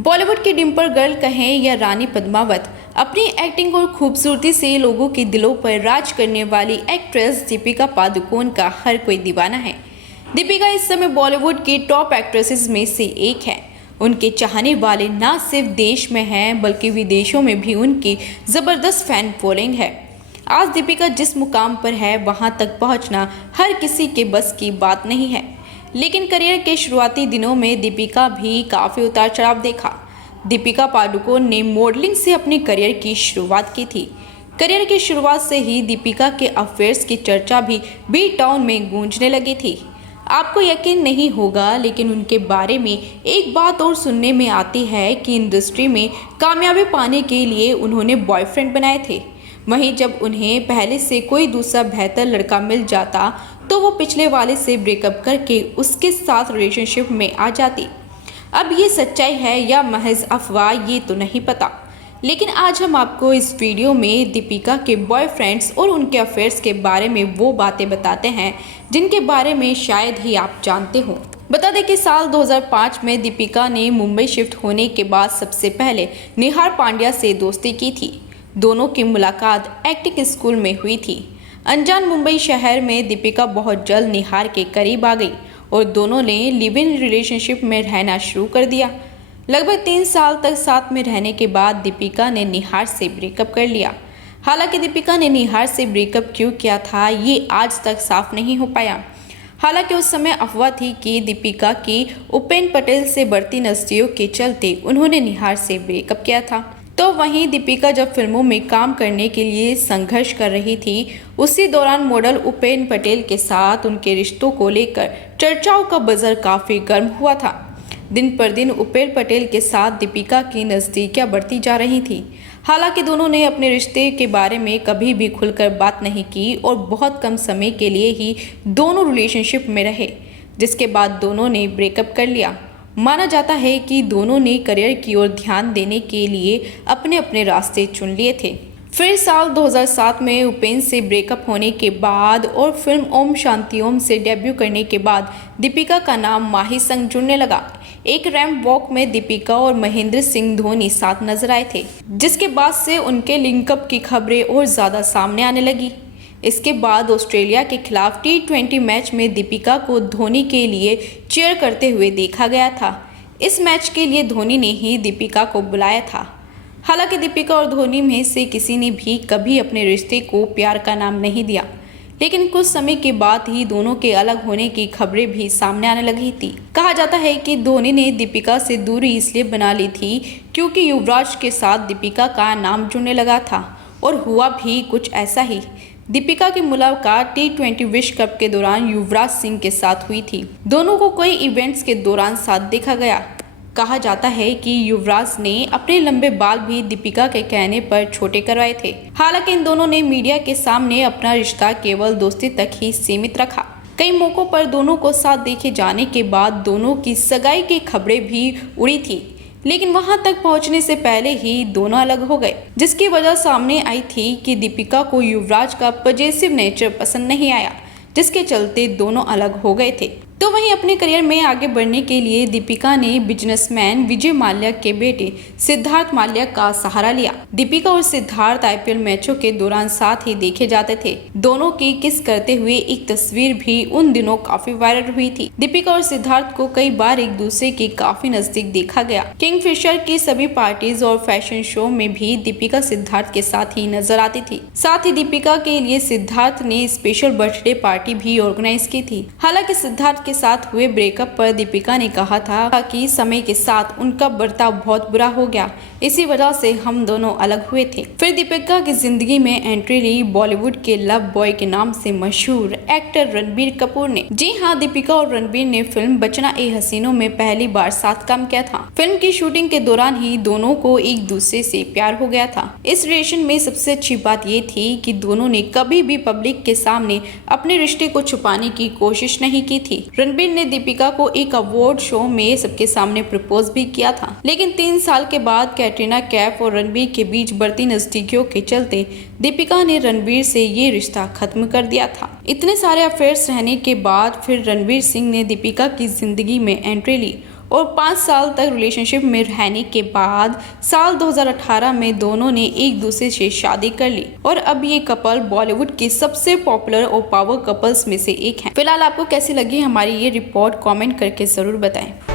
बॉलीवुड की डिम्पल गर्ल कहें या रानी पद्मावत, अपनी एक्टिंग और खूबसूरती से लोगों के दिलों पर राज करने वाली एक्ट्रेस दीपिका पादुकोण का हर कोई दीवाना है। दीपिका इस समय बॉलीवुड की टॉप एक्ट्रेसेस में से एक है। उनके चाहने वाले न सिर्फ देश में हैं बल्कि विदेशों में भी उनकी ज़बरदस्त फैन फॉलोइंग है। आज दीपिका जिस मुकाम पर है वहां तक पहुंचना हर किसी के बस की बात नहीं है, लेकिन करियर के शुरुआती दिनों में दीपिका भी काफ़ी उतार चढ़ाव देखा। दीपिका पादुकोण ने मॉडलिंग से अपने करियर की शुरुआत की थी। करियर की शुरुआत से ही दीपिका के अफेयर्स की चर्चा भी बी टाउन में गूंजने लगी थी। आपको यकीन नहीं होगा, लेकिन उनके बारे में एक बात और सुनने में आती है कि इंडस्ट्री में कामयाबी पाने के लिए उन्होंने बॉयफ्रेंड बनाए थे। वहीं जब उन्हें पहले से कोई दूसरा बेहतर लड़का मिल जाता तो वो पिछले वाले से ब्रेकअप करके उसके साथ रिलेशनशिप में आ जाती। अब ये सच्चाई है या महज अफवाह, ये तो नहीं पता, लेकिन आज हम आपको इस वीडियो में दीपिका के बॉयफ्रेंड्स और उनके अफेयर्स के बारे में वो बातें बताते हैं जिनके बारे में शायद ही आप जानते हो। बता दें कि साल 2005 में दीपिका ने मुंबई शिफ्ट होने के बाद सबसे पहले निहार पांड्या से दोस्ती की थी। दोनों की मुलाकात एक्टिंग स्कूल में हुई थी। अनजान मुंबई शहर में दीपिका बहुत जल्द निहार के करीब आ गई और दोनों ने लिव इन रिलेशनशिप में रहना शुरू कर दिया। लगभग 3 साल तक साथ में रहने के बाद दीपिका ने निहार से ब्रेकअप कर लिया। हालांकि दीपिका ने निहार से ब्रेकअप क्यों किया था ये आज तक साफ नहीं हो पाया। हालांकि उस समय अफवाह थी कि दीपिका की उपेन पटेल से बढ़ती नज़दीकियों के चलते उन्होंने निहार से ब्रेकअप किया था। तो वहीं दीपिका जब फिल्मों में काम करने के लिए संघर्ष कर रही थी, उसी दौरान मॉडल उपेन पटेल के साथ उनके रिश्तों को लेकर चर्चाओं का बज़र काफ़ी गर्म हुआ था। दिन पर दिन उपेन पटेल के साथ दीपिका की नज़दीकियां बढ़ती जा रही थी। हालांकि दोनों ने अपने रिश्ते के बारे में कभी भी खुलकर बात नहीं की और बहुत कम समय के लिए ही दोनों रिलेशनशिप में रहे, जिसके बाद दोनों ने ब्रेकअप कर लिया। माना जाता है कि दोनों ने करियर की ओर ध्यान देने के लिए अपने अपने रास्ते चुन लिए थे। फिर साल 2007 में उपेन से ब्रेकअप होने के बाद और फिल्म ओम शांति ओम से डेब्यू करने के बाद दीपिका का नाम माही संग जुड़ने लगा। एक रैंप वॉक में दीपिका और महेंद्र सिंह धोनी साथ नजर आए थे, जिसके बाद से उनके लिंकअप की खबरें और ज़्यादा सामने आने लगी। इसके बाद ऑस्ट्रेलिया के खिलाफ T20 मैच में दीपिका को धोनी के लिए चीयर करते हुए देखा गया था। इस मैच के लिए धोनी ने ही दीपिका को बुलाया था। हालांकि दीपिका और धोनी में से किसी ने भी कभी अपने रिश्ते को प्यार का नाम नहीं दिया, लेकिन कुछ समय के बाद ही दोनों के अलग होने की खबरें भी सामने आने लगी थी। कहा जाता है कि धोनी ने दीपिका से दूरी इसलिए बना ली थी क्योंकि युवराज के साथ दीपिका का नाम जुड़ने लगा था, और हुआ भी कुछ ऐसा ही। दीपिका की मुलाकात T20 विश्व कप के दौरान युवराज सिंह के साथ हुई थी। दोनों को कई इवेंट्स के दौरान साथ देखा गया। कहा जाता है कि युवराज ने अपने लंबे बाल भी दीपिका के कहने पर छोटे करवाए थे। हालांकि इन दोनों ने मीडिया के सामने अपना रिश्ता केवल दोस्ती तक ही सीमित रखा। कई मौकों पर दोनों को साथ देखे जाने के बाद दोनों की सगाई की खबरें भी उड़ी थी, लेकिन वहां तक पहुंचने से पहले ही दोनों अलग हो गए, जिसकी वजह सामने आई थी कि दीपिका को युवराज का पजेसिव नेचर पसंद नहीं आया, जिसके चलते दोनों अलग हो गए थे। तो वहीं अपने करियर में आगे बढ़ने के लिए दीपिका ने बिजनेसमैन विजय माल्या के बेटे सिद्धार्थ माल्या का सहारा लिया। दीपिका और सिद्धार्थ IPL मैचों के दौरान साथ ही देखे जाते थे। दोनों की किस करते हुए एक तस्वीर भी उन दिनों काफी वायरल हुई थी। दीपिका और सिद्धार्थ को कई बार एक दूसरे के काफी नजदीक देखा गया। किंगफिशर की सभी पार्टीज और फैशन शो में भी दीपिका सिद्धार्थ के साथ ही नजर आती थी। साथ ही दीपिका के लिए सिद्धार्थ ने स्पेशल बर्थडे पार्टी भी ऑर्गेनाइज की थी। हालांकि सिद्धार्थ के साथ हुए ब्रेकअप पर दीपिका ने कहा था कि समय के साथ उनका बर्ताव बहुत बुरा हो गया, इसी वजह से हम दोनों अलग हुए थे। फिर दीपिका की जिंदगी में एंट्री ली बॉलीवुड के लव बॉय के नाम से मशहूर एक्टर रणबीर कपूर ने। जी हाँ, दीपिका और रणबीर ने फिल्म बचना ए हसीनों में पहली बार साथ काम किया था। फिल्म की शूटिंग के दौरान ही दोनों को एक दूसरे से प्यार हो गया था। इस रिलेशन में सबसे अच्छी बात ये थी कि दोनों ने कभी भी पब्लिक के सामने अपने रिश्ते को छुपाने की कोशिश नहीं की थी। रणबीर ने दीपिका को एक अवार्ड शो में सबके सामने प्रपोज भी किया था, लेकिन 3 साल के बाद कैटरीना कैफ और रणबीर के बीच बढ़ती नजदीकियों के चलते दीपिका ने रणबीर से ये रिश्ता खत्म कर दिया था। इतने सारे अफेयर्स रहने के बाद फिर रणबीर सिंह ने दीपिका की जिंदगी में एंट्री ली और 5 साल तक रिलेशनशिप में रहने के बाद साल 2018 में दोनों ने एक दूसरे से शादी कर ली और अब ये कपल बॉलीवुड के सबसे पॉपुलर और पावर कपल्स में से एक है। फिलहाल आपको कैसी लगी हमारी ये रिपोर्ट कमेंट करके जरूर बताएं।